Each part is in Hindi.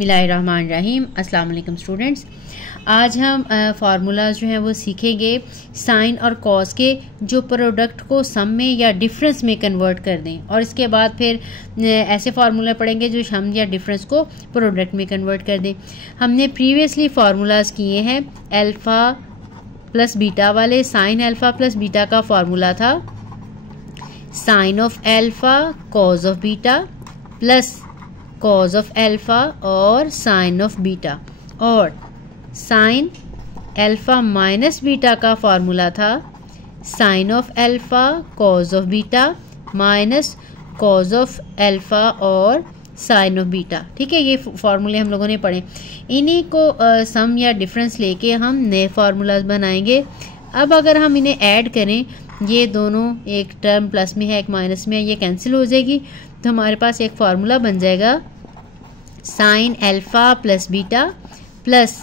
बिस्मिल्लाहिर्रहमानिर्रहीम। अस्सलाम वालेकुम स्टूडेंट्स। आज हम फार्मूलाज जो हैं वो सीखेंगे साइन और कॉस के, जो प्रोडक्ट को सम में या डिफरेंस में कन्वर्ट कर दें, और इसके बाद फिर ऐसे फार्मूला पढ़ेंगे जो सम या डिफरेंस को प्रोडक्ट में कन्वर्ट कर दें। हमने प्रीवियसली फार्मूलाज किए हैं अल्फ़ा प्लस बीटा वाले। साइन अल्फ़ा प्लस बीटा का फार्मूला था sine of alpha cos of beta plus cos of alpha और साइन ऑफ बीटा, और साइन अल्फ़ा माइनस बीटा का फार्मूला था sine of alpha cos of beta minus cos of alpha और साइन ऑफ बीटा। ठीक है, ये फार्मूले हम लोगों ने पढ़े। इन्हीं को सम या डिफरेंस लेके हम नए फार्मूलाज बनाएंगे। अब अगर हम इन्हें ऐड करें, ये दोनों, एक टर्म प्लस में है एक माइनस में है, ये कैंसिल हो जाएगी, तो हमारे पास एक फार्मूला बन जाएगा sine alpha plus beta plus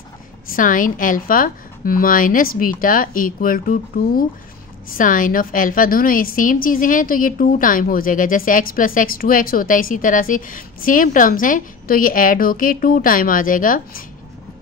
sine alpha minus beta equal to 2 sine of alpha. दोनों ये सेम चीज़ें हैं तो ये 2 टाइम हो जाएगा। जैसे x प्लस एक्स 2x होता है, इसी तरह से सेम टर्म्स हैं तो ये ऐड होके 2 टाइम आ जाएगा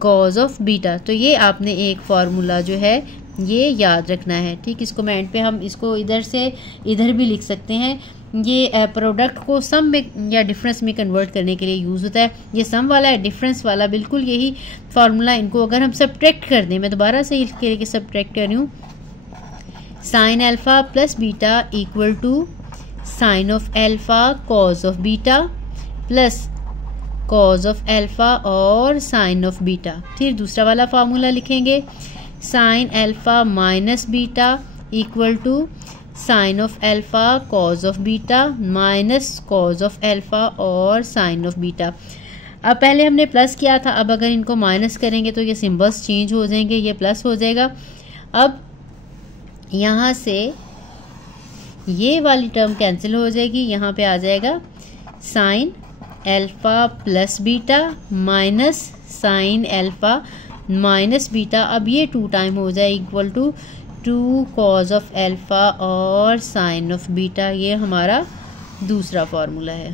कॉज ऑफ बीटा। तो ये आपने एक फार्मूला जो है ये याद रखना है। ठीक, इसको मैं एंड पे हम इसको इधर से इधर भी लिख सकते हैं। ये प्रोडक्ट को सम में या डिफरेंस में कन्वर्ट करने के लिए यूज़ होता है। ये सम वाला है, डिफरेंस वाला बिल्कुल यही फार्मूला। इनको अगर हम सब्ट्रैक्ट कर दें, मैं दोबारा से लिख के सब्ट्रैक्ट कर रही हूँ, sine alpha plus beta equal to sine of alpha cos of beta plus cos of alpha और साइन ऑफ बीटा। फिर दूसरा वाला फार्मूला लिखेंगे sine alpha minus beta equal to sine of alpha cos of beta minus cos of alpha और साइन ऑफ बीटा। अब पहले हमने प्लस किया था, अब अगर इनको माइनस करेंगे तो ये सिंबल्स चेंज हो जाएंगे, ये प्लस हो जाएगा। अब यहाँ से ये वाली टर्म कैंसिल हो जाएगी, यहाँ पे आ जाएगा sine alpha plus beta minus sine alpha minus beta. अब ये 2 टाइम हो जाए equal to 2 cos of alpha और साइन ऑफ बीटा। ये हमारा दूसरा फार्मूला है।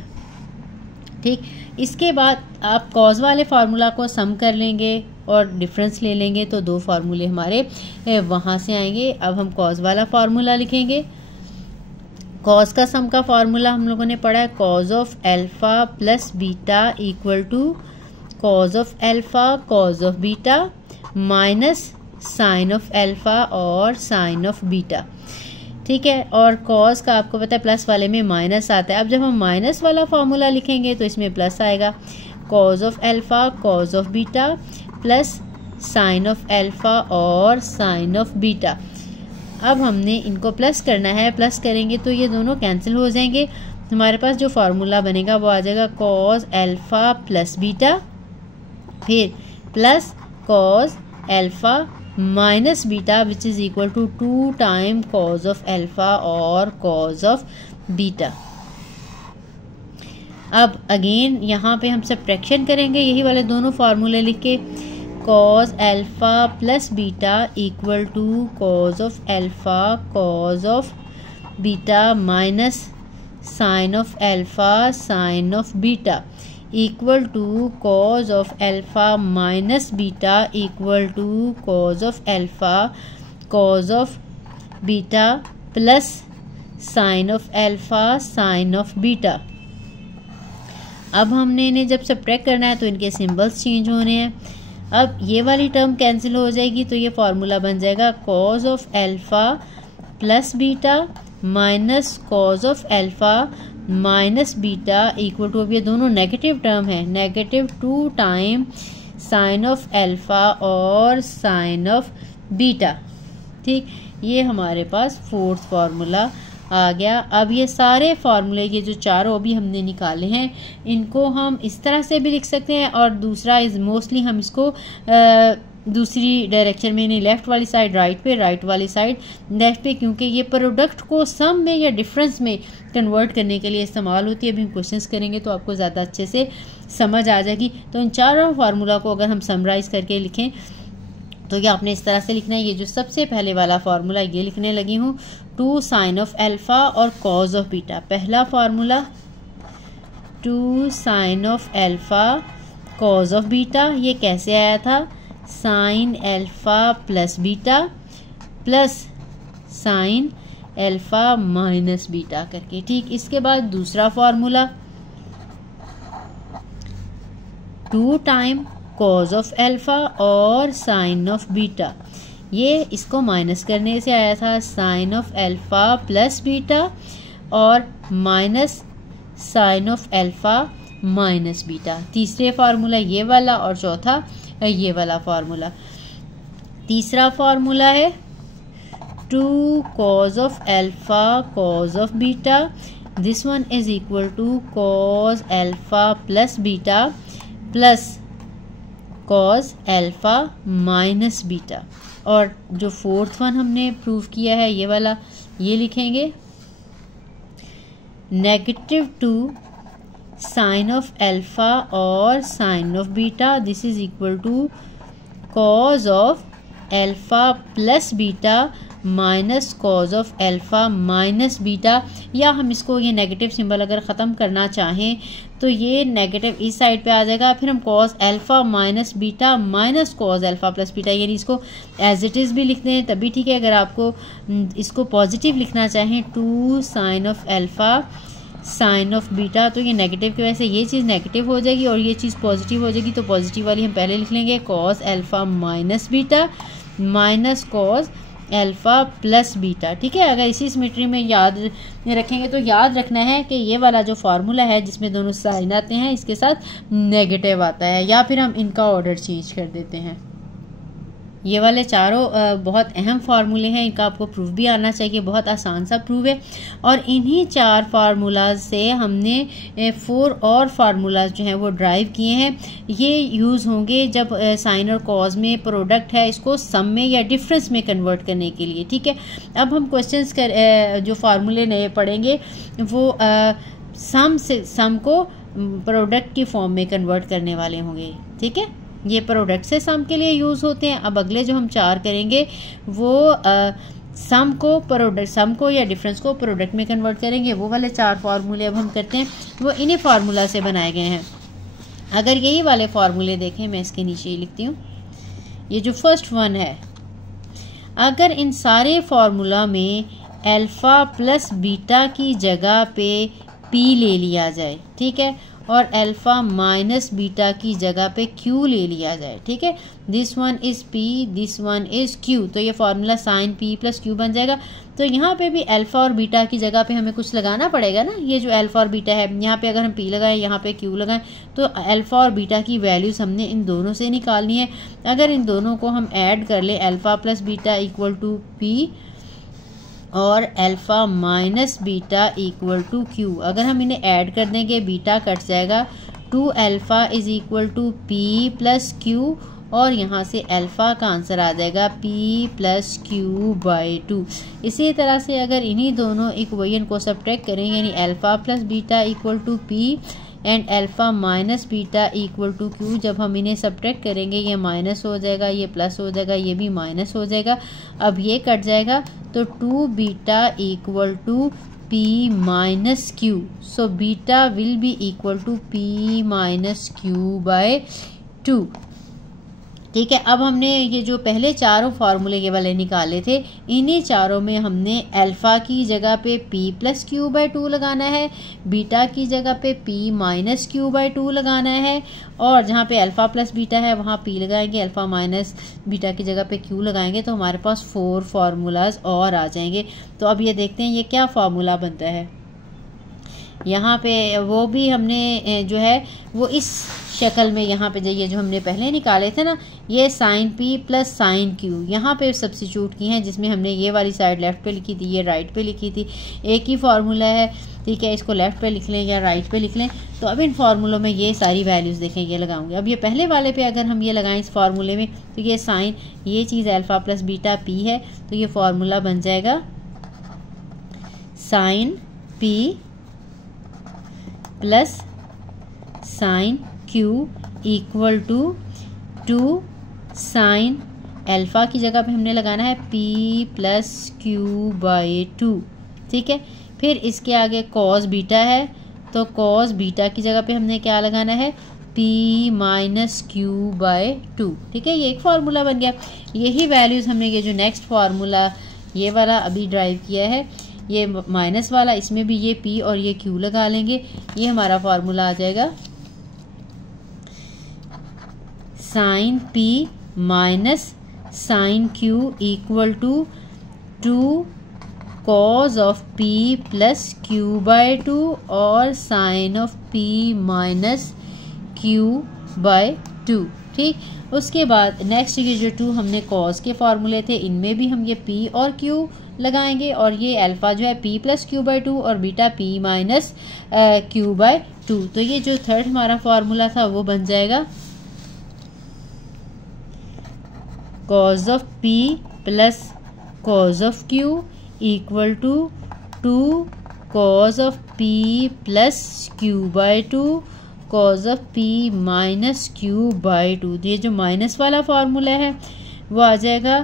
ठीक, इसके बाद आप कॉज वाले फार्मूला को सम कर लेंगे और डिफरेंस ले लेंगे तो 2 फार्मूले हमारे वहाँ से आएंगे। अब हम कॉज वाला फार्मूला लिखेंगे। कॉज का सम का फार्मूला हम लोगों ने पढ़ा है cos of alpha plus beta equal to cos of alpha cos of beta minus sine of alpha और साइन ऑफ बीटा। ठीक है, और कॉज का आपको पता है प्लस वाले में माइनस आता है। अब जब हम माइनस वाला फार्मूला लिखेंगे तो इसमें प्लस आएगा, cause of alpha cos of beta plus sine of alpha और साइन ऑफ बीटा। अब हमने इनको प्लस करना है, प्लस करेंगे तो ये दोनों कैंसिल हो जाएंगे। हमारे पास जो फार्मूला बनेगा वो आ जाएगा कॉज अल्फ़ा प्लस बीटा फिर plus cos alpha minus beta which is equal to 2 time cos of alpha और कॉज ऑफ बीटा। अब अगेन यहाँ पे हम सब्ट्रैक्शन करेंगे, यही वाले दोनों फार्मूले लिख के, cos alpha plus beta equal to cos of alpha cos of beta minus sine of alpha sine of beta equal to cos of alpha minus beta equal to cos of alpha cos of beta plus sine of alpha sine of beta. अब हमने इन्हें जब सब्ट्रैक्ट करना है तो इनके सिंबल्स चेंज होने हैं। अब ये वाली टर्म कैंसिल हो जाएगी तो ये फार्मूला बन जाएगा cos of alpha plus beta minus cos of alpha minus beta equal to, अब ये दोनों नेगेटिव टर्म है, negative 2 time sine of alpha और साइन ऑफ बीटा। ठीक, ये हमारे पास 4th फार्मूला आ गया। अब ये सारे फार्मूले के जो चारों अभी हमने निकाले हैं, इनको हम इस तरह से भी लिख सकते हैं, और दूसरा इज मोस्टली हम इसको दूसरी डायरेक्शन में, नहीं लेफ़्ट वाली साइड राइट पे, राइट वाली साइड लेफ़्ट पे, क्योंकि ये प्रोडक्ट को सम में या डिफरेंस में कन्वर्ट करने के लिए इस्तेमाल होती है। अभी हम क्वेश्चंस करेंगे तो आपको ज़्यादा अच्छे से समझ आ जाएगी। तो इन चारों फार्मूला को अगर हम समराइज़ करके लिखें तो ये आपने इस तरह से लिखना है। ये जो सबसे पहले वाला फार्मूला ये लिखने लगी हूँ, 2 साइन ऑफ अल्फ़ा और कॉज ऑफ बीटा। पहला formula 2 sine of alpha cos of beta, ये कैसे आया था, sine alpha plus beta plus sine alpha minus beta करके। ठीक, इसके बाद दूसरा formula 2 time cos of alpha और साइन ऑफ बीटा, ये इसको माइनस करने से आया था sine of alpha plus beta और minus sine of alpha minus beta. तीसरे फार्मूला ये वाला और चौथा ये वाला फार्मूला। तीसरा फार्मूला है 2 cos of alpha cos of beta, this one is equal to cos alpha plus beta plus cos alpha minus beta। और जो फोर्थ वन हमने प्रूव किया है ये वाला, ये लिखेंगे -2 साइन ऑफ अल्फा और sine of beta, this is equal to cos of alpha plus beta minus cos of alpha minus beta. या हम इसको ये नेगेटिव सिंबल अगर ख़त्म करना चाहें तो ये नेगेटिव इस साइड पे आ जाएगा, फिर हम cause alpha minus beta minus cause alpha plus beta, यानी इसको एज इट इज़ भी लिख दें तभी ठीक है। अगर आपको इसको पॉजिटिव लिखना चाहें 2 sine of alpha sine of beta, तो ये नेगेटिव की वजह से ये चीज़ नेगेटिव हो जाएगी और ये चीज़ पॉजिटिव हो जाएगी, तो पॉजिटिव वाली हम पहले लिख लेंगे cause alpha minus beta minus cause alpha plus beta. ठीक है, अगर इसी सिमेट्री में याद रखेंगे तो याद रखना है कि ये वाला जो फार्मूला है जिसमें दोनों साइन आते हैं इसके साथ नेगेटिव आता है, या फिर हम इनका ऑर्डर चेंज कर देते हैं। ये वाले चारों बहुत अहम फार्मूले हैं, इनका आपको प्रूफ भी आना चाहिए, बहुत आसान सा प्रूफ है। और इन्हीं 4 फार्मूलाज से हमने 4 और फार्मूलाज जो हैं वो ड्राइव किए हैं। ये यूज़ होंगे जब साइन और कॉज में प्रोडक्ट है इसको सम में या डिफरेंस में कन्वर्ट करने के लिए। ठीक है, अब हम क्वेश्चंस जो फार्मूले नए पढ़ेंगे वो सम को प्रोडक्ट की फॉर्म में कन्वर्ट करने वाले होंगे। ठीक है, ये प्रोडक्ट से सम के लिए यूज़ होते हैं। अब अगले जो हम 4 करेंगे वो सम को या डिफरेंस को प्रोडक्ट में कन्वर्ट करेंगे। वो वाले 4 फार्मूले अब हम करते हैं वो इन्हीं फार्मूला से बनाए गए हैं। अगर यही वाले फार्मूले देखें, मैं इसके नीचे ही लिखती हूँ, ये जो फर्स्ट वन है, अगर इन सारे फार्मूला में अल्फ़ा प्लस बीटा की जगह पे पी ले लिया जाए, ठीक है, और अल्फ़ा माइनस बीटा की जगह पे क्यू ले लिया जाए। ठीक है, this one is P, this one is Q, तो ये formula sign P plus Q बन जाएगा। तो यहाँ पे भी अल्फ़ा और बीटा की जगह पे हमें कुछ लगाना पड़ेगा ना। ये जो अल्फ़ा और बीटा है, यहाँ पे अगर हम पी लगाएं, यहाँ पे क्यू लगाएं, तो अल्फ़ा और बीटा की वैल्यूज़ हमने इन दोनों से निकालनी है। अगर इन दोनों को हम ऐड कर लें, alpha plus beta equal to P और alpha minus beta equal to Q, अगर हम इन्हें ऐड कर देंगे बीटा कट जाएगा, 2 alpha is equal to P plus Q, और यहाँ से अल्फ़ा का आंसर आ जाएगा पी प्लस क्यू बाई 2। इसी तरह से अगर इन्हीं दोनों इक्वेशन को सब्ट्रैक्ट करें, यानी alpha plus beta equal to P and alpha minus beta equal to Q, जब हम इन्हें सब्ट्रैक्ट करेंगे ये माइनस हो जाएगा, ये प्लस हो जाएगा, ये भी माइनस हो जाएगा। अब ये कट जाएगा तो 2 beta equal to P minus Q, so beta will be equal to P minus Q by 2। ठीक है, अब हमने ये जो पहले चारों फार्मूले के वाले निकाले थे, इन्हीं चारों में हमने अल्फ़ा की जगह पे p प्लस क्यू बाई 2 लगाना है, बीटा की जगह पे p माइनस क्यू बाई 2 लगाना है, और जहाँ पे अल्फ़ा प्लस बीटा है वहाँ p लगाएंगे, अल्फ़ा माइनस बीटा की जगह पे q लगाएंगे, तो हमारे पास 4 फार्मूलाज और आ जाएंगे। तो अब ये देखते हैं ये क्या फार्मूला बनता है। यहाँ पे वो भी हमने जो है वो इस शक्ल में यहाँ पे ये जो हमने पहले निकाले थे ना, ये sine P plus sine Q यहाँ पे सब्स्टिट्यूट की हैं, जिसमें हमने ये वाली साइड लेफ़्ट पे लिखी थी, ये राइट पे लिखी थी। एक ही फार्मूला है, ठीक है, इसको लेफ़्ट पे लिख लें या राइट पे लिख लें। तो अब इन फार्मूलों में ये सारी वैल्यूज़ देखें, ये लगाऊंगे। अब ये पहले वाले पे अगर हम ये लगाएं इस फार्मूले में, तो ये साइन, ये चीज़ अल्फ़ा प्लस बीटा पी है, तो ये फार्मूला बन जाएगा sine P plus sine Q equal to 2 sine alpha की जगह पे हमने लगाना है p प्लस क्यू बाई 2। ठीक है, फिर इसके आगे कॉस बीटा है, तो कॉस बीटा की जगह पे हमने क्या लगाना है P माइनस क्यू बाय 2। ठीक है, ये एक फार्मूला बन गया। यही वैल्यूज़ हमने ये जो नेक्स्ट फार्मूला ये वाला अभी ड्राइव किया है, ये माइनस वाला, इसमें भी ये P और ये Q लगा लेंगे। ये हमारा फार्मूला आ जाएगा sine P minus sine Q equal to 2 cos of P plus Q by 2 और sine of P minus Q by 2। ठीक, उसके बाद नेक्स्ट ये जो 2 हमने cos के फार्मूले थे, इनमें भी हम ये P और Q लगाएंगे और ये अल्फा जो है P प्लस Q बाय 2 और beta P minus Q by 2। तो ये जो थर्ड हमारा फार्मूला था वो बन जाएगा cos of P plus cos of Q equal to 2 cos of P plus Q by 2 cos of P minus Q by 2। ये जो माइनस वाला फार्मूला है वो आ जाएगा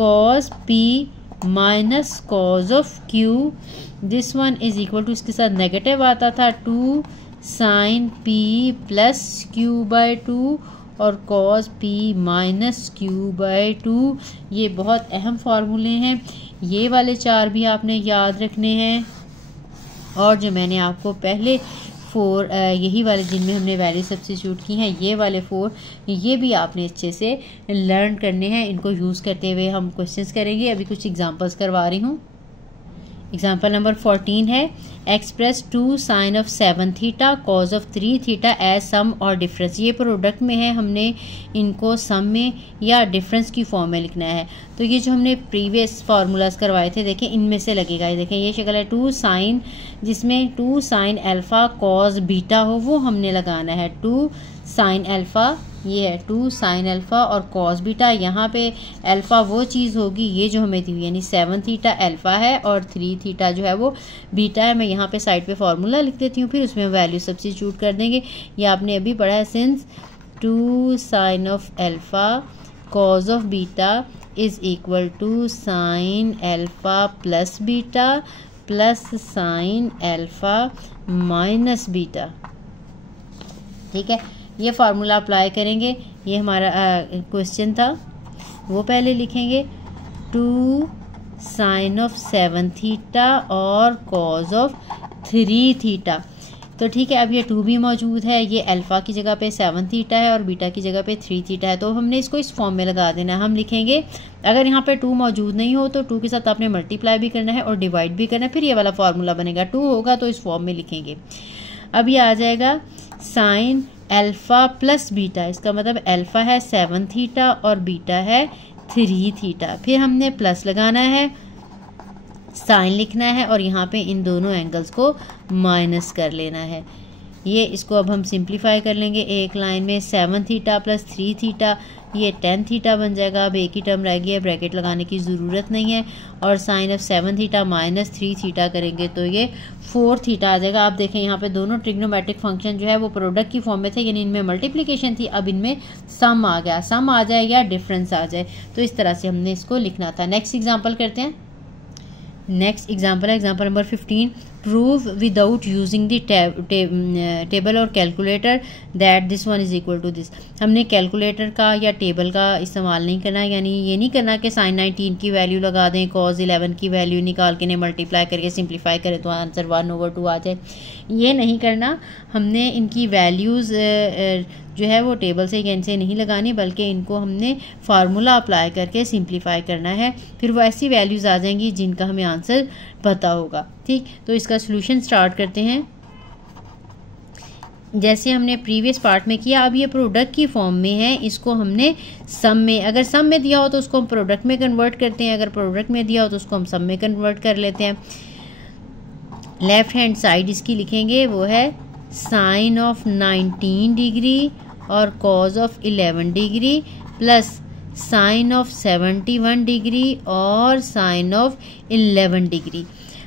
cos P minus cos of Q, this one is equal to, इसके साथ नेगेटिव आता था 2 sine P plus Q by 2 और cos P minus Q by 2। ये बहुत अहम फार्मूले हैं, ये वाले 4 भी आपने याद रखने हैं। और जो मैंने आपको पहले 4 यही वाले जिनमें हमने वैल्यू सब्स्टिट्यूट की हैं, ये वाले 4 ये भी आपने अच्छे से लर्न करने हैं। इनको यूज़ करते हुए हम क्वेश्चंस करेंगे। अभी कुछ एग्जांपल्स करवा रही हूँ। एग्जाम्पल नंबर 14 है, express 2 sine of 7 theta cos of 3 theta as sum और डिफरेंस। ये प्रोडक्ट में है, हमने इनको सम में या डिफरेंस की फॉर्म में लिखना है। तो ये जो हमने प्रीवियस फार्मूलाज करवाए थे, देखें इनमें से लगेगा। ये देखें, ये शक्ल है 2 साइन, जिसमें 2 साइन अल्फ़ा कॉज बीटा हो, वो हमने लगाना है। 2 साइन अल्फ़ा, ये है 2 साइन अल्फ़ा और कॉस बीटा। यहाँ पे अल्फ़ा वो चीज़ होगी ये जो हमें दी हुई, यानी 7 थीटा अल्फ़ा है और 3 थीटा जो है वो बीटा है। मैं यहाँ पे साइड पे फार्मूला लिख देती हूँ, फिर उसमें वैल्यू सब्स्टिट्यूट कर देंगे। ये आपने अभी पढ़ा है, since 2 sine of alpha cos of beta is equal to sine alpha plus beta plus sine alpha minus beta. ठीक है, ये फार्मूला अप्लाई करेंगे। ये हमारा क्वेश्चन था, वो पहले लिखेंगे 2 साइन ऑफ 7 थीटा और कॉज ऑफ 3 थीटा। तो ठीक है, अब ये 2 भी मौजूद है, ये अल्फ़ा की जगह पे 7 थीटा है और बीटा की जगह पे 3 थीटा है। तो हमने इसको इस फॉर्म में लगा देना है। हम लिखेंगे, अगर यहाँ पे 2 मौजूद नहीं हो तो 2 के साथ आपने मल्टीप्लाई भी करना है और डिवाइड भी करना है, फिर ये वाला फार्मूला बनेगा। 2 होगा तो इस फॉर्म में लिखेंगे। अब ये आ जाएगा साइन अल्फ़ा प्लस बीटा, इसका मतलब अल्फ़ा है 7 थीटा और बीटा है 3 थीटा। फिर हमने प्लस लगाना है, साइन लिखना है और यहाँ पे इन दोनों एंगल्स को माइनस कर लेना है। ये इसको अब हम सिंप्लीफाई कर लेंगे एक लाइन में। 7 थीटा प्लस 3 थीटा, ये 10 थीटा बन जाएगा। अब एक ही टर्म रह गया, ब्रैकेट लगाने की ज़रूरत नहीं है। और sine of 7 theta minus 3 theta करेंगे तो ये 4 थीटा आ जाएगा। आप देखें यहाँ पे दोनों ट्रिग्नोमेट्रिक फंक्शन जो है वो प्रोडक्ट की फॉर्म में थे, यानी इनमें मल्टीप्लिकेशन थी, अब इनमें सम आ गया। सम आ जाए या डिफरेंस आ जाए, तो इस तरह से हमने इसको लिखना था। नेक्स्ट एग्जाम्पल करते हैं। नेक्स्ट एग्जाम्पल है example number 15, prove without using the table और calculator that this one is equal to this. हमने कैलकुलेटर का या टेबल का इस्तेमाल नहीं करना, यानी ये नहीं करना कि साइन 19 की वैल्यू लगा दें, कॉज 11 की वैल्यू निकाल के मल्टीप्लाई करके सिंप्लीफाई करें तो आंसर 1/2 आ जाए। ये नहीं करना, हमने इनकी वैल्यूज़ जो है वो टेबल से इनसे नहीं लगानी, बल्कि इनको हमने फार्मूला अप्लाई करके सिंप्लीफाई करना है। फिर वो ऐसी वैल्यूज़ आ जाएंगी जिनका हमें आंसर पता होगा। ठीक, तो इसका सॉल्यूशन स्टार्ट करते हैं। जैसे हमने प्रीवियस पार्ट में किया, अब ये प्रोडक्ट की फॉर्म में है, इसको हमने सम में, अगर सम में दिया हो तो उसको हम प्रोडक्ट में कन्वर्ट करते हैं, अगर प्रोडक्ट में दिया हो तो उसको हम सम में कन्वर्ट कर लेते हैं। लेफ्ट हैंड साइड इसकी लिखेंगे, वो है साइन ऑफ 19 डिग्री और cos of 11 degree plus sine of 71 degree और साइन ऑफ 11 डिग्री।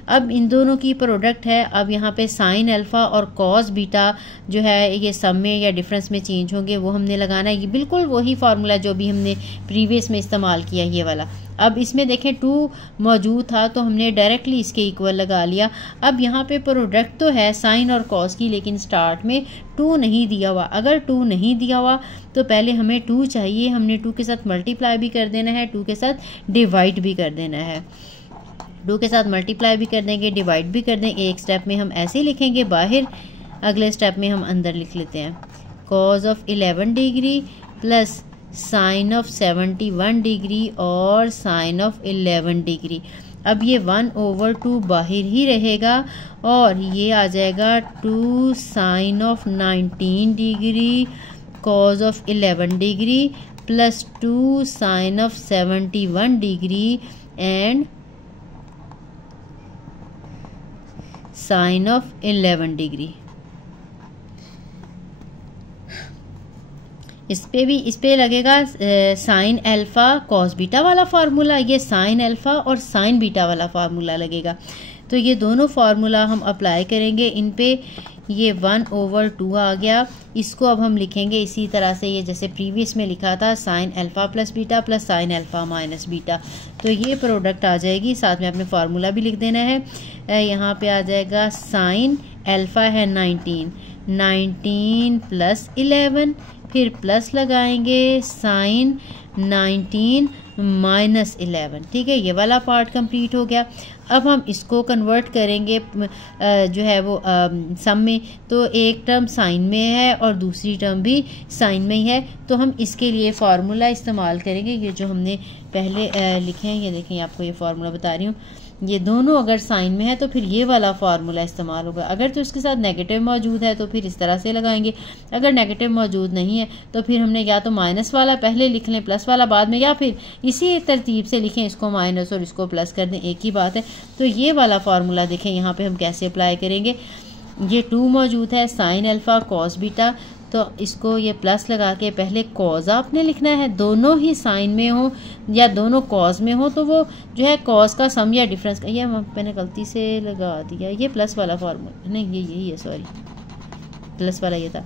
अब इन दोनों की प्रोडक्ट है। अब यहाँ पे साइन अल्फ़ा और कॉस बीटा जो है ये सम में या डिफरेंस में चेंज होंगे, वो हमने लगाना है। ये बिल्कुल वही फार्मूला जो भी हमने प्रीवियस में इस्तेमाल किया ये वाला। अब इसमें देखें 2 मौजूद था तो हमने डायरेक्टली इसके इक्वल लगा लिया। अब यहाँ पे प्रोडक्ट तो है साइन और कॉस की, लेकिन स्टार्ट में 2 नहीं दिया हुआ। अगर 2 नहीं दिया हुआ तो पहले हमें 2 चाहिए, हमने 2 के साथ मल्टीप्लाई भी कर देना है, 2 के साथ डिवाइड भी कर देना है। 2 के साथ मल्टीप्लाई भी कर देंगे, डिवाइड भी कर देंगे। एक स्टेप में हम ऐसे ही लिखेंगे बाहर, अगले स्टेप में हम अंदर लिख लेते हैं। Cause of 11 degree plus sine of 71 degree और साइन ऑफ 11 डिग्री। अब ये 1/2 बाहर ही रहेगा और ये आ जाएगा 2 sine of 19 degree cos of 11 degree plus 2 sine of 71 degree and sine of 11 degree. इस पे लगेगा साइन अल्फ़ा कॉस बीटा वाला फार्मूला, ये साइन अल्फ़ा और साइन बीटा वाला फार्मूला लगेगा। तो ये दोनों फार्मूला हम अप्लाई करेंगे इन पे। ये 1/2 आ गया, इसको अब हम लिखेंगे इसी तरह से, ये जैसे प्रीवियस में लिखा था sign alpha plus beta plus sine alpha minus beta. तो ये प्रोडक्ट आ जाएगी, साथ में आपने फार्मूला भी लिख देना है। यहाँ पे आ जाएगा साइन अल्फ़ा है 19 प्लस 11, फिर प्लस लगाएंगे साइन 19 माइनस 11। ठीक है, ये वाला पार्ट कंप्लीट हो गया। अब हम इसको कन्वर्ट करेंगे जो है वो सम में, तो एक टर्म साइन में है और दूसरी टर्म भी साइन में ही है, तो हम इसके लिए फार्मूला इस्तेमाल करेंगे। ये जो हमने पहले लिखे हैं, ये देखें आपको ये फार्मूला बता रही हूँ। ये दोनों अगर साइन में है तो फिर ये वाला फार्मूला इस्तेमाल होगा। अगर तो इसके साथ नेगेटिव मौजूद है तो फिर इस तरह से लगाएंगे। अगर नेगेटिव मौजूद नहीं है तो फिर हमने या तो माइनस वाला पहले लिख लें, प्लस वाला बाद में, या फिर इसी तरतीब से लिखें, इसको माइनस और इसको प्लस कर दें, एक ही बात है। तो ये वाला फार्मूला देखें यहाँ पे हम कैसे अप्लाई करेंगे। ये 2 मौजूद है साइन अल्फ़ा कॉस बीटा, तो इसको ये प्लस लगा के पहले कॉज आपने लिखना है, दोनों ही साइन में हो या दोनों कॉज में हो तो वो जो है कॉज का सम या डिफरेंस का, ये मैंने गलती से लगा दिया, ये प्लस वाला फार्मूला नहीं, ये यही है, सॉरी प्लस वाला ये था।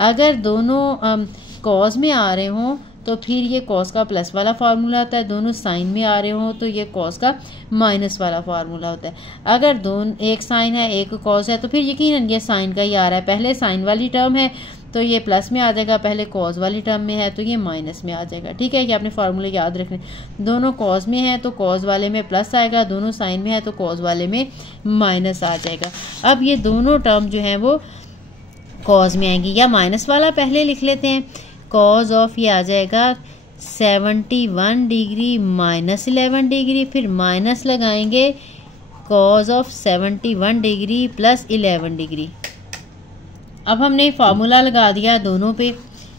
अगर दोनों कॉज में आ रहे हों तो फिर ये कॉस का प्लस वाला फार्मूला होता है, दोनों साइन में आ रहे हों तो ये कॉस का माइनस वाला फार्मूला होता है। अगर एक साइन है एक कॉस है तो फिर यकीनन ये साइन का ही आ रहा है, पहले साइन वाली टर्म है तो ये प्लस में आ जाएगा, पहले कॉस वाली टर्म में है तो ये माइनस में आ जाएगा। ठीक है, ये आपने फार्मूले याद रखने। दोनों कॉस में है तो कॉस वाले में प्लस आएगा, दोनों साइन में है तो कॉस वाले में माइनस आ जाएगा। अब ये दोनों टर्म जो हैं वो कॉस में आएंगी, या माइनस वाला पहले लिख लेते हैं। कॉज ऑफ ये आ जाएगा 71 डिग्री माइनस 11 डिग्री, फिर माइनस लगाएंगे cause of 71 degree plus 11 degree. अब हमने फार्मूला लगा दिया दोनों पे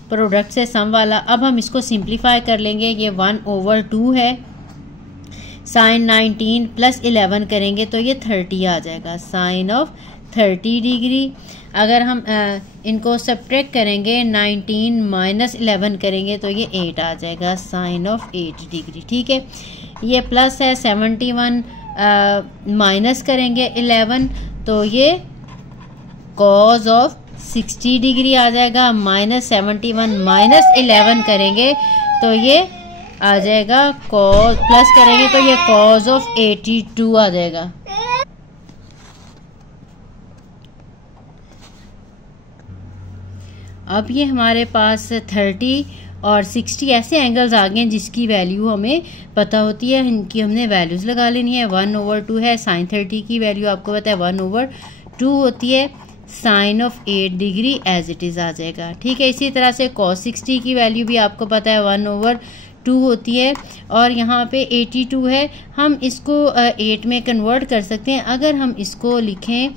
प्रोडक्ट से सम वाला। अब हम इसको सिंप्लीफाई कर लेंगे। ये 1/2 है, साइन 19 प्लस 11 करेंगे तो ये 30 आ जाएगा, साइन ऑफ 30 डिग्री। अगर हम इनको सब्ट्रैक्ट करेंगे 19 माइनस 11 करेंगे तो ये 8 आ जाएगा, साइन ऑफ 8 डिग्री। ठीक है, ये प्लस है 71 माइनस करेंगे 11 तो ये कॉज ऑफ 60 डिग्री आ जाएगा, माइनस 71 माइनस 11 करेंगे तो ये आ जाएगा कॉज, प्लस करेंगे तो ये कॉज ऑफ 82 आ जाएगा। अब ये हमारे पास 30 और 60 ऐसे एंगल्स आ गए हैं जिसकी वैल्यू हमें पता होती है, इनकी हमने वैल्यूज लगा लेनी है। 1/2 है, साइन 30 की वैल्यू आपको पता है 1/2 होती है, sine of 8 degree as it is आ जाएगा। ठीक है, इसी तरह से कॉस 60 की वैल्यू भी आपको पता है 1/2 होती है, और यहाँ पे 82 है। हम इसको 8 में कन्वर्ट कर सकते हैं। अगर हम इसको लिखें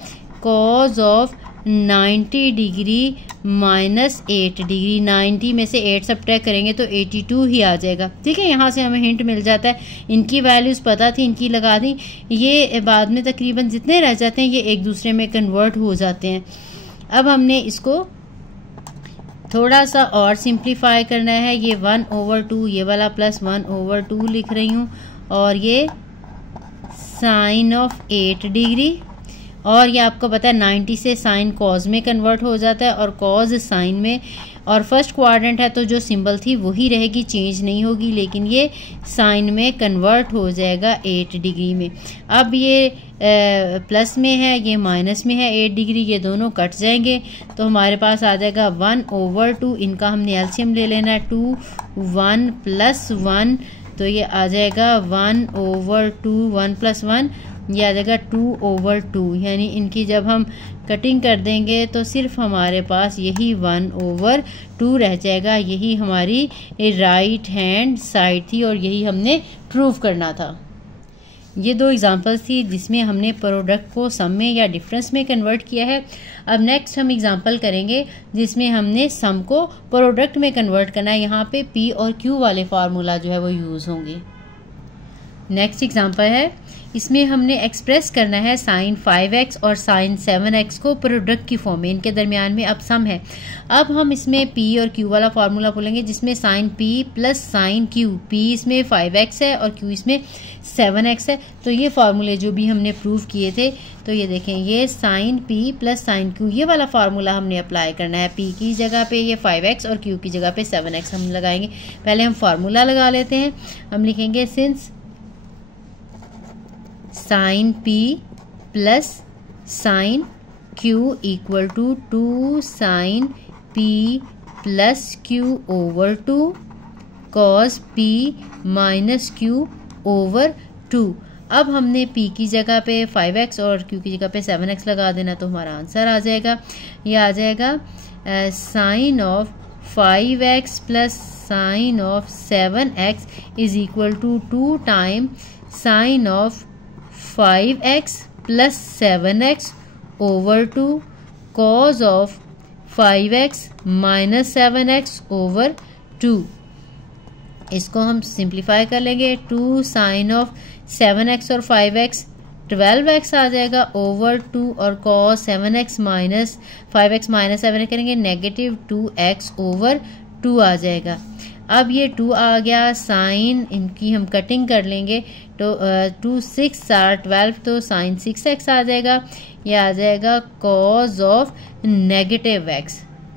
cause of 90 degree minus 8 degree, 90 में से 8 सब्ट्रैक्ट करेंगे तो 82 ही आ जाएगा। ठीक है, यहाँ से हमें हिंट मिल जाता है। इनकी वैल्यूज़ पता थी, इनकी लगा दी, ये बाद में तकरीबन जितने रह जाते हैं ये एक दूसरे में कन्वर्ट हो जाते हैं। अब हमने इसको थोड़ा सा और सिंप्लीफाई करना है। ये 1/2 ये वाला प्लस 1/2 लिख रही हूँ, और ये साइन ऑफ 8 डिग्री, और ये आपको पता है 90 से साइन कॉज में कन्वर्ट हो जाता है और कॉज साइन में, और फर्स्ट क्वाड्रेंट है तो जो सिंबल थी वही रहेगी, चेंज नहीं होगी, लेकिन ये साइन में कन्वर्ट हो जाएगा 8 डिग्री में। अब ये प्लस में है, ये माइनस में है 8 डिग्री, ये दोनों कट जाएंगे तो हमारे पास आ जाएगा 1/2। इनका हमने एलसीएम ले लेना है, 2 1 + 1, तो ये आ जाएगा 1/2, 1 + 1 ये आ जाएगा 2/2। यानी इनकी जब हम कटिंग कर देंगे तो सिर्फ हमारे पास यही 1/2 रह जाएगा। यही हमारी राइट हैंड साइड थी और यही हमने प्रूव करना था। ये 2 एग्जांपल्स थी जिसमें हमने प्रोडक्ट को सम में या डिफरेंस में कन्वर्ट किया है। अब नेक्स्ट हम एग्जांपल करेंगे जिसमें हमने सम को प्रोडक्ट में कन्वर्ट करना है। यहाँ पे P और Q वाले फार्मूला जो है वो यूज़ होंगे। नेक्स्ट एग्जांपल है, इसमें हमने एक्सप्रेस करना है साइन 5x और साइन 7x को प्रोडक्ट की फॉर्म में, इनके दरमियान में अब सम है। अब हम इसमें P और Q वाला फार्मूला बोलेंगे जिसमें sine P plus sine Q, P इसमें 5x है और Q इसमें 7x है। तो ये फार्मूले जो भी हमने प्रूव किए थे, तो ये देखें, ये sine P plus sine Q, ये वाला फार्मूला हमने अप्लाई करना है। P की जगह पे ये 5x और Q की जगह पे 7x हम लगाएंगे। पहले हम फार्मूला लगा लेते हैं। हम लिखेंगे since sine P plus sine Q equal to 2 sine P plus Q/2 cos P minus Q/2। अब हमने P की जगह पे 5x और Q की जगह पे 7x लगा देना तो हमारा आंसर आ जाएगा। ये आ जाएगा sine of 5x plus sine of 7x is equal to 2 time sine of 5x plus 7x/2 cos of 5x minus 7x/2। इसको हम सिंप्लीफाई कर लेंगे। 2 साइन ऑफ 7x और 5x 12x आ जाएगा /2 और cos 7x minus 5x minus 7x करेंगे नेगेटिव 2x/2 आ जाएगा। अब ये 2 आ गया, साइन इनकी हम कटिंग कर लेंगे तो 2 6 12 तो साइन 6x आ जाएगा। ये आ जाएगा कॉज ऑफ नेगेटिव x।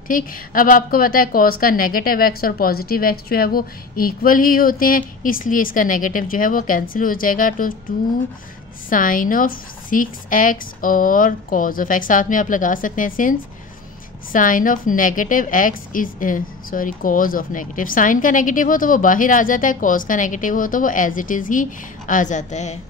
ठीक, अब आपको पता है कॉज का नेगेटिव x और पॉजिटिव x जो है वो इक्वल ही होते हैं, इसलिए इसका नेगेटिव जो है वो कैंसिल हो जाएगा। तो 2 साइन ऑफ 6x और कॉज ऑफ x साथ में आप लगा सकते हैं, since sine of negative x is cos of negative. Sine का नेगेटिव हो तो वो बाहर आ जाता है, कॉज का नेगेटिव हो तो वो एज इट इज़ ही आ जाता है।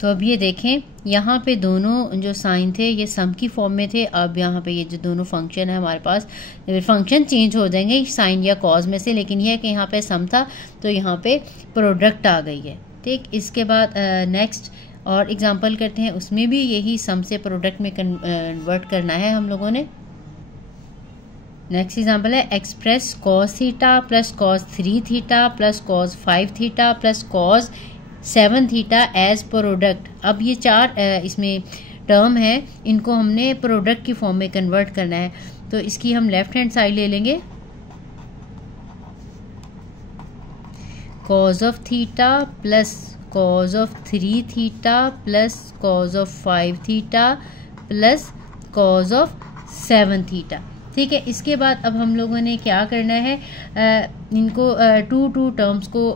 तो अब ये देखें, यहाँ पे दोनों जो साइन थे ये सम की फॉर्म में थे। अब यहाँ पे ये जो दोनों फंक्शन है हमारे पास, फंक्शन चेंज हो जाएंगे साइन या कॉज में से, लेकिन यह है कि यहाँ पे सम था तो यहाँ पे प्रोडक्ट आ गई है। ठीक, इसके बाद नेक्स्ट और एग्जांपल करते हैं, उसमें भी यही सम से प्रोडक्ट में कन्वर्ट करना है हम लोगों ने। नेक्स्ट एग्जांपल है, express cos theta plus cos 3 theta plus cos 5 theta plus cos 7 theta as product. अब ये 4 इसमें टर्म है, इनको हमने प्रोडक्ट की फॉर्म में कन्वर्ट करना है। तो इसकी हम लेफ्ट हैंड साइड ले लेंगे, cos of theta plus cos of 3 theta plus cos of 5 theta plus cos of 7 theta. ठीक है, इसके बाद अब हम लोगों ने क्या करना है, इनको 2 टर्म्स को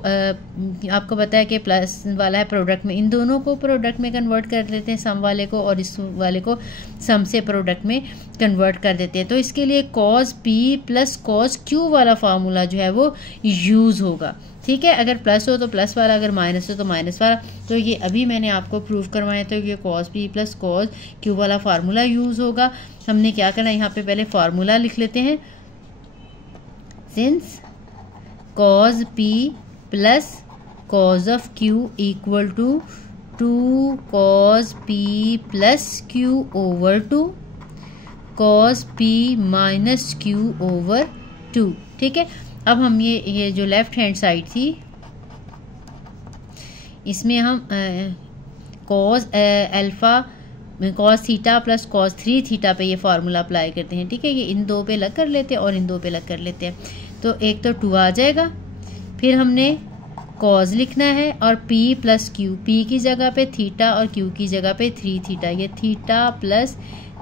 आपको पता है कि प्लस वाला है प्रोडक्ट में, इन दोनों को प्रोडक्ट में कन्वर्ट कर देते हैं, सम वाले को और इस वाले को सम से प्रोडक्ट में कन्वर्ट कर देते हैं। तो इसके लिए cos P plus cos Q वाला फार्मूला जो है वो यूज़ होगा। ठीक है, अगर प्लस हो तो प्लस वाला, अगर माइनस हो तो माइनस वाला। तो ये अभी मैंने आपको प्रूव करवाया तो ये cos P plus cos Q वाला फार्मूला यूज़ होगा। हमने क्या करना है, यहाँ पे पहले फार्मूला लिख लेते हैं, since cos P plus cos of Q equal to 2 cos P plus Q/2 cos P minus Q/2। ठीक है, अब हम ये जो लेफ्ट हैंड साइड थी इसमें हम cos alpha cos theta plus cos 3 theta पे ये फार्मूला अप्लाई करते हैं। ठीक है, ये इन 2 पे अलग कर लेते हैं और इन 2 पे अलग कर लेते हैं। तो एक तो 2 आ जाएगा, फिर हमने कॉज लिखना है और P प्लस क्यू, P की जगह पे थीटा और Q की जगह पे 3 थीटा, ये थीटा प्लस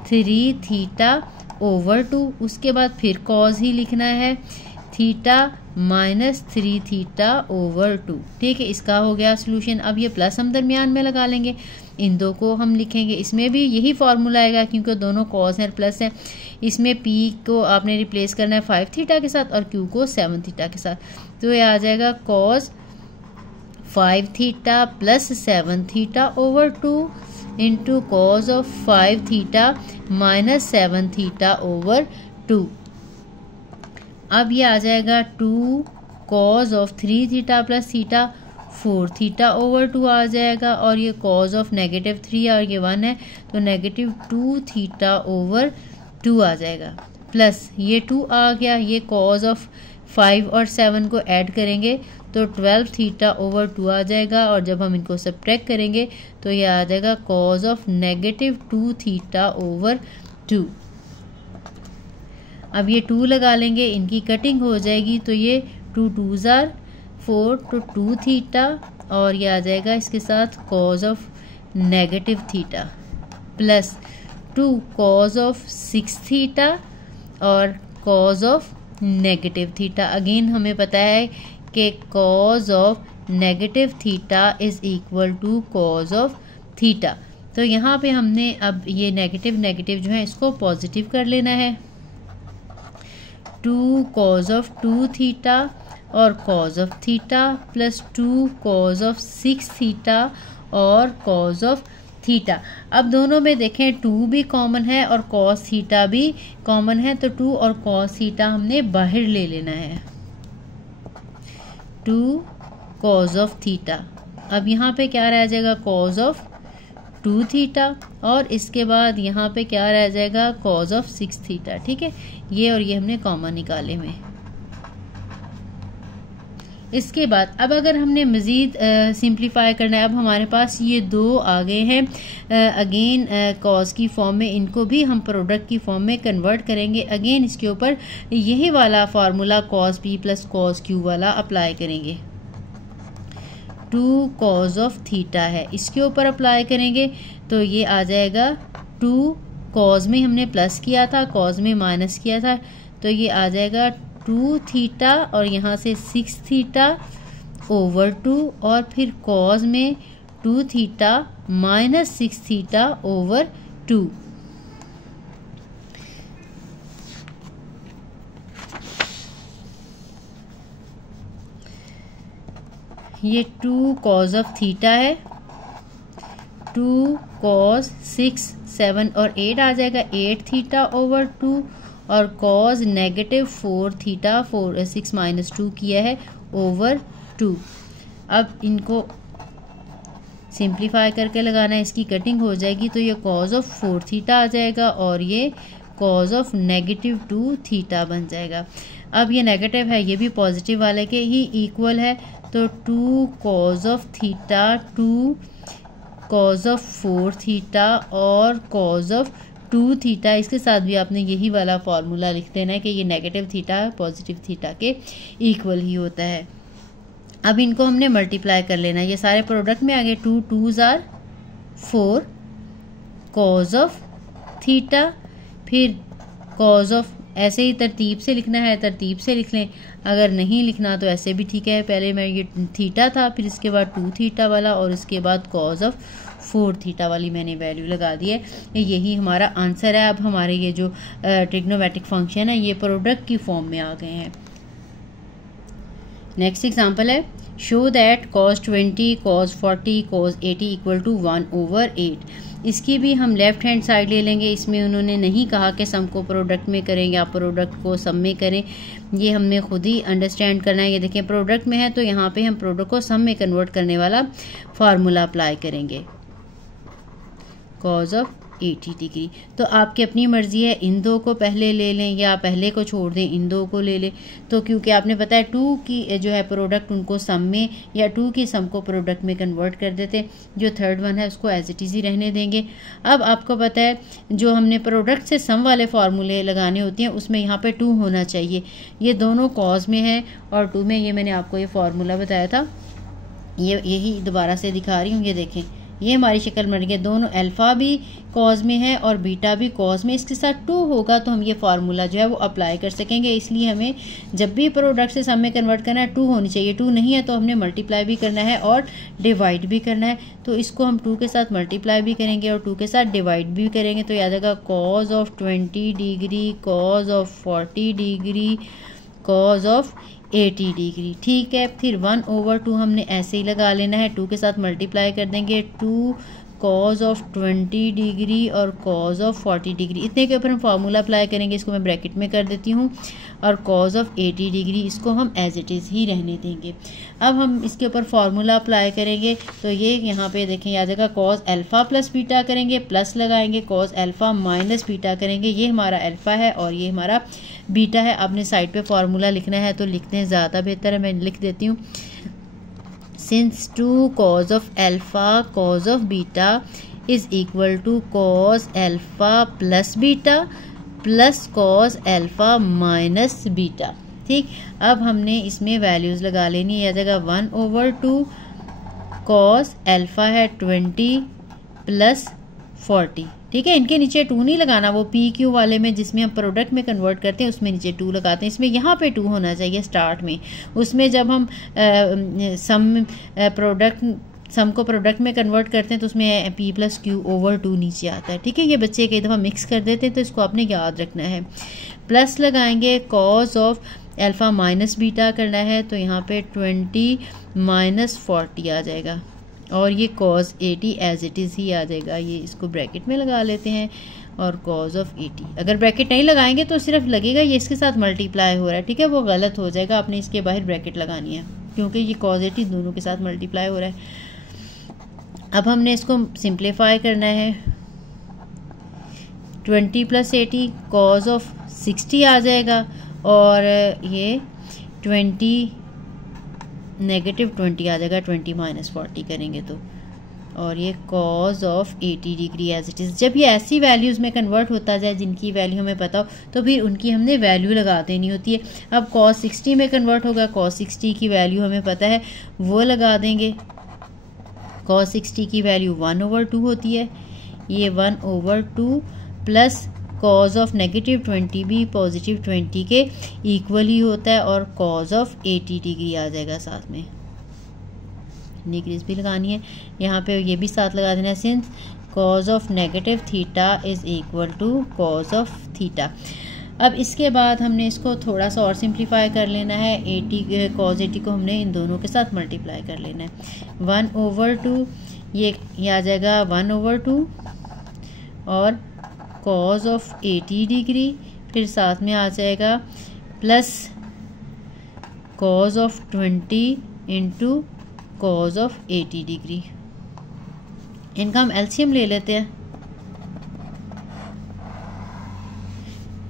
3 थीटा ओवर 2। उसके बाद फिर कॉज ही लिखना है, थीटा माइनस 3 थीटा ओवर 2। ठीक है, इसका हो गया सोल्यूशन। अब ये प्लस हम दरमियान में लगा लेंगे, इन दो को हम लिखेंगे, इसमें भी यही फार्मूला आएगा क्योंकि दोनों कॉज हैं प्लस हैं। इसमें P को आपने रिप्लेस करना है 5 थीटा के साथ और Q को 7 थीटा के साथ, तो ये आ जाएगा cause 5 theta plus 7 theta over 2 into cos of 5 theta minus 7 theta over 2। अब ये आ जाएगा 2 cos of 3 theta plus theta 4 theta over 2 आ जाएगा, और ये कॉज ऑफ -3 और ये 1 है तो -2 थीटा ओवर 2 आ जाएगा, प्लस ये 2 आ गया, ये कॉज ऑफ 5 और 7 को ऐड करेंगे तो 12 थीटा ओवर 2 आ जाएगा, और जब हम इनको सब्ट्रैक्ट करेंगे तो ये आ जाएगा कॉज ऑफ -2 थीटा ओवर 2। अब ये 2 लगा लेंगे, इनकी कटिंग हो जाएगी तो ये 2 2s are 4 तो 2 थीटा, और ये आ जाएगा इसके साथ cos of -theta plus 2 cos of 6 theta और कॉज ऑफ -थीटा। अगेन हमें पता है कि cos of -theta is equal to cos of theta, तो यहाँ पे हमने अब ये नेगेटिव जो है इसको पॉजिटिव कर लेना है। 2 कॉज ऑफ 2 थीटा और cos of theta plus 2 cos of 6 theta और कॉज ऑफ थीटा। अब दोनों में देखें 2 भी कॉमन है और कॉस थीटा भी कॉमन है, तो 2 और कॉस थीटा हमने बाहर ले लेना है। 2 कॉज ऑफ थीटा, अब यहाँ पे क्या रह जाएगा कॉज ऑफ 2 थीटा, और इसके बाद यहाँ पे क्या रह जाएगा कॉज ऑफ 6 थीटा। ठीक है, ये और ये हमने कॉमन निकाले में। इसके बाद अब अगर हमने मज़ीद सिंप्लीफाई करना है, अब हमारे पास ये 2 आ गए हैं, अगेन कॉज की फॉर्म में, इनको भी हम प्रोडक्ट की फॉर्म में कन्वर्ट करेंगे। अगेन इसके ऊपर यही वाला formula cause P plus cos Q वाला अप्लाई करेंगे। 2 कॉज ऑफ थीटा है, इसके ऊपर अप्लाई करेंगे तो ये आ जाएगा 2 कॉज में हमने प्लस किया था, कॉज में माइनस किया था, तो ये आ जाएगा 2 थीटा और यहाँ से 6 थीटा ओवर 2, और फिर कॉज में 2 थीटा माइनस 6 थीटा ओवर 2। ये 2 कॉज ऑफ थीटा है, 2 कॉज 6 7 और 8 आ जाएगा 8 थीटा ओवर 2, और कॉज -4 थीटा 6 माइनस 2 किया है ओवर 2। अब इनको सिंप्लीफाई करके लगाना है, इसकी कटिंग हो जाएगी तो ये कॉज ऑफ 4 थीटा आ जाएगा और ये कॉज ऑफ -2 थीटा बन जाएगा। अब ये नेगेटिव है, ये भी पॉजिटिव वाले के ही इक्वल है, तो 2 cos of theta 2 cos of 4 theta और कॉज ऑफ 2 थीटा, इसके साथ भी आपने यही वाला फार्मूला लिख देना है कि ये नेगेटिव थीटा पॉजिटिव थीटा के इक्वल ही होता है। अब इनको हमने मल्टीप्लाई कर लेना है, ये सारे प्रोडक्ट में आ गए। 2 2s are 4 cause of theta, फिर कॉज ऑफ, ऐसे ही तरतीब से लिखना है, तरतीब से लिख लें, अगर नहीं लिखना तो ऐसे भी ठीक है। पहले मैं ये थीटा था, फिर इसके बाद 2 थीटा वाला और इसके बाद कॉज ऑफ 4 थीटा वाली मैंने वैल्यू लगा दी है। यही हमारा आंसर है। अब हमारे ये जो ट्रिग्नोमेट्रिक फंक्शन है ये प्रोडक्ट की फॉर्म में आ गए हैं। नेक्स्ट एग्जांपल है, show that cos 20 cos 40 cos 80 equal to 1/8। इसकी भी हम लेफ्ट हैंड साइड ले लेंगे। इसमें उन्होंने नहीं कहा कि सम को प्रोडक्ट में करें या प्रोडक्ट को सम में करें, ये हमें खुद ही अंडरस्टैंड करना है। ये देखें प्रोडक्ट में है तो यहाँ पे हम प्रोडक्ट को सम में कन्वर्ट करने वाला फार्मूला अप्लाई करेंगे, cos ऑफ 80 डिग्री। तो आपकी अपनी मर्जी है, इन दो को पहले ले लें या पहले को छोड़ दें, इन दो को ले लें। तो क्योंकि आपने पता है 2 की जो है प्रोडक्ट उनको सम में या 2 की सम को प्रोडक्ट में कन्वर्ट कर देते, जो थर्ड वन है उसको एज इट इज़ ही रहने देंगे। अब आपको पता है जो हमने प्रोडक्ट से सम वाले फार्मूले लगाने होते हैं उसमें यहाँ पर 2 होना चाहिए। ये दोनों कॉज में है और 2 में, ये मैंने आपको ये फार्मूला बताया था यही दोबारा से दिखा रही हूँ, ये देखें ये हमारी शक्ल बन गई। दोनों अल्फ़ा भी कॉज में है और बीटा भी कॉज में, इसके साथ 2 होगा तो हम ये फार्मूला जो है वो अप्लाई कर सकेंगे। इसलिए हमें जब भी प्रोडक्ट से सम में कन्वर्ट करना है 2 होनी चाहिए। 2 नहीं है तो हमने मल्टीप्लाई भी करना है और डिवाइड भी करना है। तो इसको हम 2 के साथ मल्टीप्लाई भी करेंगे और 2 के साथ डिवाइड भी करेंगे। तो याद आएगा cause of 20 degree, cos of 40 degree, cos of 80 degree. ठीक है, फिर 1/2 हमने ऐसे ही लगा लेना है, 2 के साथ मल्टीप्लाई कर देंगे। 2 कॉज ऑफ 20 डिग्री और कॉज ऑफ 40 डिग्री, इतने के ऊपर हम फार्मूला अप्लाई करेंगे। इसको मैं ब्रैकेट में कर देती हूँ। और कॉज ऑफ 80 डिग्री इसको हम एज इट इज़ ही रहने देंगे। अब हम इसके ऊपर फार्मूला अप्लाई करेंगे। तो ये यहाँ पे देखें याद आएगा कॉज अल्फ़ा प्लस बीटा करेंगे, प्लस लगाएंगे, कॉज अल्फ़ा माइनस बीटा करेंगे। ये हमारा अल्फ़ा है और ये हमारा बीटा है। आपने साइड पे फार्मूला लिखना है तो लिखते हैं, ज़्यादा बेहतर है, मैं लिख देती हूँ। Since 2 cos of alpha cos of beta is equal to cos alpha plus beta plus cos alpha minus beta। ठीक, अब हमने इसमें वैल्यूज़ लगा लेनी है। जगह 1/2 cos alpha है 20 प्लस 40। ठीक है, इनके नीचे 2 नहीं लगाना, वो पी क्यू वाले में जिसमें हम प्रोडक्ट में कन्वर्ट करते हैं उसमें नीचे 2 लगाते हैं। इसमें यहाँ पे 2 होना चाहिए स्टार्ट में। उसमें जब हम सम को प्रोडक्ट में कन्वर्ट करते हैं तो उसमें p + q/2 नीचे आता है। ठीक है, ये बच्चे कई दफ़ा मिक्स कर देते हैं तो इसको आपने याद रखना है। प्लस लगाएंगे, cause of alpha minus beta करना है तो यहाँ पे 20 - 40 आ जाएगा और ये cos 80 एज इट इज़ ही आ जाएगा। ये इसको ब्रैकेट में लगा लेते हैं और cos ऑफ 80, अगर ब्रैकेट नहीं लगाएंगे तो सिर्फ लगेगा ये इसके साथ मल्टीप्लाई हो रहा है। ठीक है, वो गलत हो जाएगा, आपने इसके बाहर ब्रैकेट लगानी है क्योंकि ये cos 80 दोनों के साथ मल्टीप्लाई हो रहा है। अब हमने इसको सिंप्लीफाई करना है। 20 + 80 cos ऑफ 60 आ जाएगा और ये 20 -20 आ जाएगा। 20 - 40 करेंगे तो, और ये cos of 80 degree as it is. जब ये ऐसी वैल्यूज़ में कन्वर्ट होता जाए जिनकी वैल्यू हमें पता हो तो फिर उनकी हमने वैल्यू लगा देनी होती है। अब cos 60 में कन्वर्ट होगा, cos 60 की वैल्यू हमें पता है वो लगा देंगे। cos 60 की वैल्यू 1/2 होती है, ये 1/2 प्लस cos ऑफ -20 भी पॉजिटिव 20 के इक्वल ही होता है और cos ऑफ 80 डिग्री आ जाएगा साथ में। डिग्रीज भी लगानी है, यहाँ पे ये भी साथ लगा देना है। Since cos of -θ is equal to cos of θ। अब इसके बाद हमने इसको थोड़ा सा और सिंप्लीफाई कर लेना है। 80 cos 80 को हमने इन दोनों के साथ मल्टीप्लाई कर लेना है। 1/2 ये आ जाएगा 1/2 और cos ऑफ 80 डिग्री, फिर साथ में आ जाएगा plus cos of 20 into cos of 80 degree. इनका हम एलसीएम ले लेते हैं।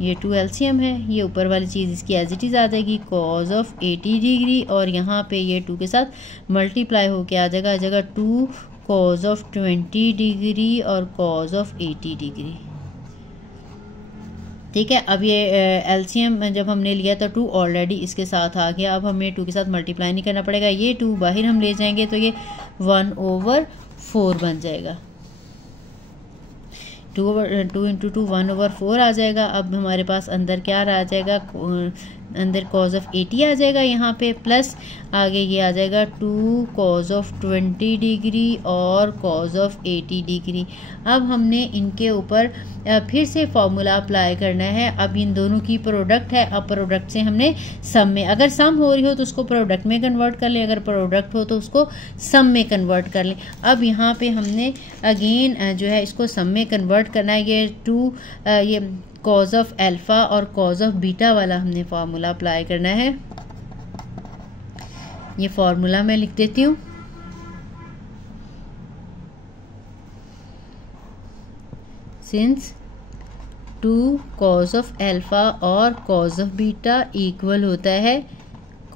ये 2 एलसीएम है, ये ऊपर वाली चीज़ इसकी एज इट इज़ आ जाएगी cos ऑफ 80 डिग्री और यहाँ पे ये 2 के साथ मल्टीप्लाई होके आ जाएगा 2 cos ऑफ 20 डिग्री और cos ऑफ 80 डिग्री। ठीक है, अब ये एलसीएम जब हमने लिया था 2 ऑलरेडी इसके साथ आ गया। अब हमें 2 के साथ मल्टीप्लाई नहीं करना पड़ेगा, ये 2 बाहर हम ले जाएंगे तो ये 1/4 बन जाएगा। 2 × 2 1/4 आ जाएगा। अब हमारे पास अंदर क्या आ जाएगा, अंदर cos ऑफ 80 आ जाएगा यहाँ पे, प्लस आगे ये आ जाएगा 2 cos ऑफ 20 डिग्री और cos ऑफ 80 डिग्री। अब हमने इनके ऊपर फिर से फॉर्मूला अप्लाई करना है। अब इन दोनों की प्रोडक्ट है, अब प्रोडक्ट से हमने सम में, अगर सम हो रही हो तो उसको प्रोडक्ट में कन्वर्ट कर लें, अगर प्रोडक्ट हो तो उसको सम में कन्वर्ट कर लें। अब यहाँ पे हमने अगेन जो है इसको सम में कन्वर्ट करना है। ये 2 ये cos ऑफ अल्फ़ा और cos ऑफ बीटा वाला हमने फार्मूला अप्लाई करना है। ये फार्मूला मैं लिख देती हूँ। सिंस 2 cos ऑफ अल्फ़ा और cos ऑफ बीटा इक्वल होता है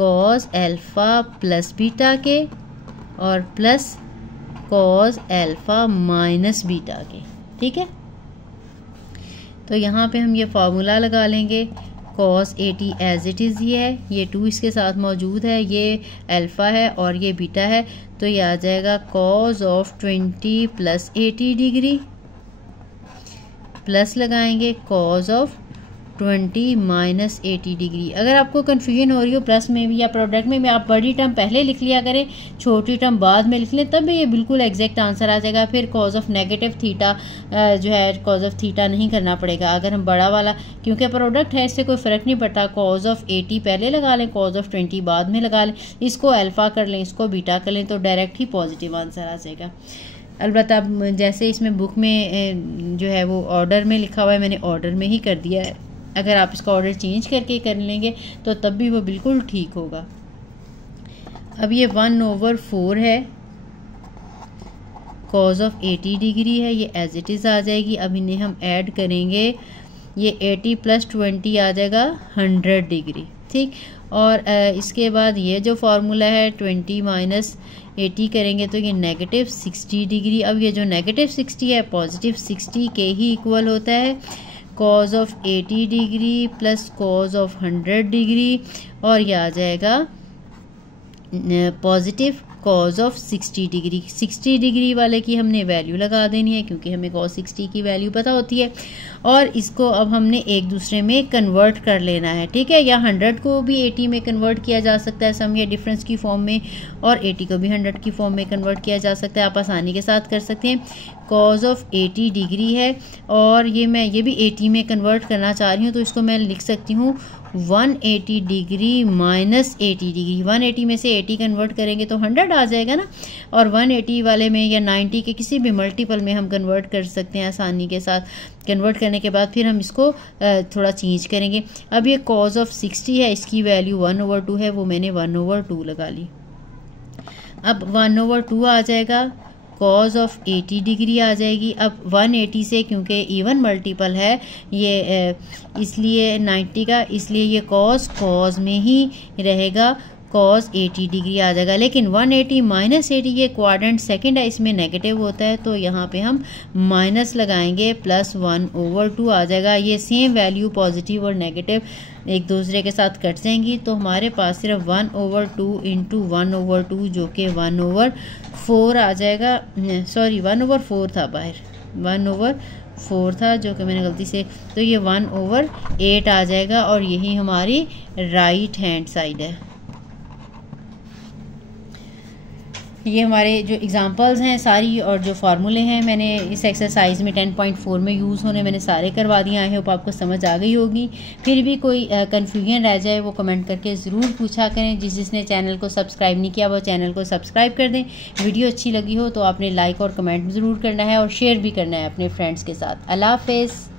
cos अल्फ़ा प्लस बीटा के और plus cos alpha minus beta के। ठीक है, तो यहाँ पे हम ये फार्मूला लगा लेंगे। कॉस 80 एज इट इज़ ये है, ये 2 इसके साथ मौजूद है, ये अल्फ़ा है और ये बीटा है, तो ये आ जाएगा cos of 20 plus 80 degree plus लगाएंगे कॉस ऑफ 20 माइनस 80 डिग्री। अगर आपको कन्फ्यूजन हो रही हो प्लस में भी या प्रोडक्ट में भी, आप बड़ी टर्म पहले लिख लिया करें, छोटी टर्म बाद में लिख लें, तब भी ये बिल्कुल एग्जैक्ट आंसर आ जाएगा। फिर कॉज ऑफ नेगेटिव थीटा जो है कॉज ऑफ थीटा नहीं करना पड़ेगा। अगर हम बड़ा वाला, क्योंकि प्रोडक्ट है इससे कोई फ़र्क नहीं पड़ता, कॉज ऑफ 80 पहले लगा लें, कॉज ऑफ 20 बाद में लगा लें, इसको अल्फ़ा कर लें, इसको बीटा कर लें, तो डायरेक्ट ही पॉजिटिव आंसर आ जाएगा। अलबत्ता जैसे इसमें बुक में जो है वो ऑर्डर में लिखा हुआ है, मैंने ऑर्डर में ही कर दिया है। अगर आप इसका ऑर्डर चेंज करके कर लेंगे तो तब भी वो बिल्कुल ठीक होगा। अब ये 1/4 है, कॉज ऑफ 80 डिग्री है, ये एज इट इज़ आ जाएगी। अब इन्हें हम ऐड करेंगे, ये 80 प्लस 20 आ जाएगा 100 डिग्री, ठीक। और इसके बाद ये जो फार्मूला है 20 माइनस 80 करेंगे तो ये नेगेटिव 60 डिग्री। अब ये जो नेगेटिव 60 है पॉजिटिव 60 के ही इक्वल होता है, cos of 80 degree plus cos of 100 degree, और यह आ जाएगा positive cause of 60 degree. 60 degree वाले की हमने वैल्यू लगा देनी है क्योंकि हमें कॉज 60 की वैल्यू पता होती है, और इसको अब हमने एक दूसरे में कन्वर्ट कर लेना है, ठीक है। या 100 को भी 80 में कन्वर्ट किया जा सकता है सम या डिफरेंस की फॉर्म में, और 80 को भी 100 की फॉर्म में कन्वर्ट किया जा सकता है, आप आसानी के साथ कर सकते हैं। कॉज ऑफ 80 डिग्री है और ये मैं ये भी 80 में कन्वर्ट करना चाह रही हूँ, तो इसको मैं लिख सकती हूँ 180 डिग्री माइनस 80 डिग्री। 180 में से 80 कन्वर्ट करेंगे तो 100 आ जाएगा ना, और 180 वाले में या 90 के किसी भी मल्टीपल में हम कन्वर्ट कर सकते हैं आसानी के साथ। कन्वर्ट करने के बाद फिर हम इसको थोड़ा चेंज करेंगे। अब ये कॉज ऑफ 60 है, इसकी वैल्यू 1/2 है, वो मैंने 1/2 लगा ली। अब 1/2 आ जाएगा, कॉज ऑफ 80 डिग्री आ जाएगी। अब 180 से क्योंकि इवन मल्टीपल है ये इसलिए 90 का, इसलिए ये कॉज में ही रहेगा, कॉज 80 डिग्री आ जाएगा। लेकिन 180 माइनस 80 ये क्वाड्रेंट सेकंड है, इसमें नेगेटिव होता है, तो यहाँ पे हम माइनस लगाएंगे, प्लस 1/2 आ जाएगा। ये सेम वैल्यू पॉजिटिव और नेगेटिव एक दूसरे के साथ कट जाएंगी, तो हमारे पास सिर्फ 1/2 इंटू 1/2 जो कि 1/4 आ जाएगा। सॉरी 1/4 था, बाहर 1/4 था जो कि मैंने गलती से, तो ये 1/8 आ जाएगा, और यही हमारी राइट हैंड साइड है। ये हमारे जो एग्जांपल्स हैं सारी और जो फार्मूले हैं मैंने इस एक्सरसाइज में 10.4 में यूज़ होने मैंने सारे करवा दिए। आई होप आपको समझ आ गई होगी। फिर भी कोई कन्फ्यूजन रह जाए वो कमेंट करके ज़रूर पूछा करें। जिसने चैनल को सब्सक्राइब नहीं किया वो चैनल को सब्सक्राइब कर दें। वीडियो अच्छी लगी हो तो आपने लाइक और कमेंट ज़रूर करना है और शेयर भी करना है अपने फ्रेंड्स के साथ। अल्लाह हाफ़िज़।